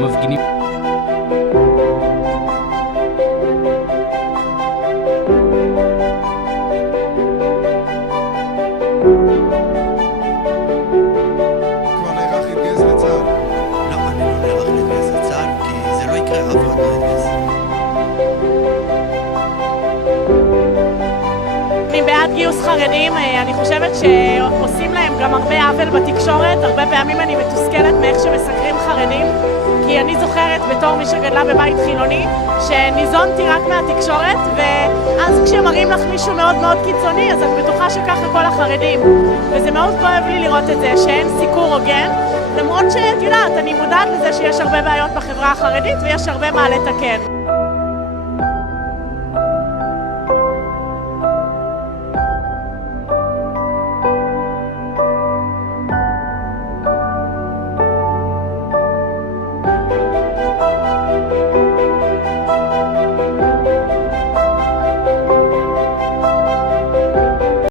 מפגינים. כבר נערך להתגייס לצה"ל? לא, אני לא נערך להתגייס לצה"ל, כי זה לא יקרה, אף אחד לא יתגייס. אני בעד גיוס חרדים, אני חושבת שעושים להם גם הרבה עוול בתקשורת, הרבה פעמים אני מתוסכלת מאיך שמסקרים חרדים, כי אני זוכרת בתור מי שגדלה בבית חילוני, שניזונתי רק מהתקשורת, ואז כשמראים לך מישהו מאוד מאוד קיצוני, אז את בטוחה שככה כל החרדים. וזה מאוד כואב לי לראות את זה, שאין סיקור הוגן, למרות שאת יודעת, אני מודעת לזה שיש הרבה בעיות בחברה החרדית ויש הרבה מה לתקן.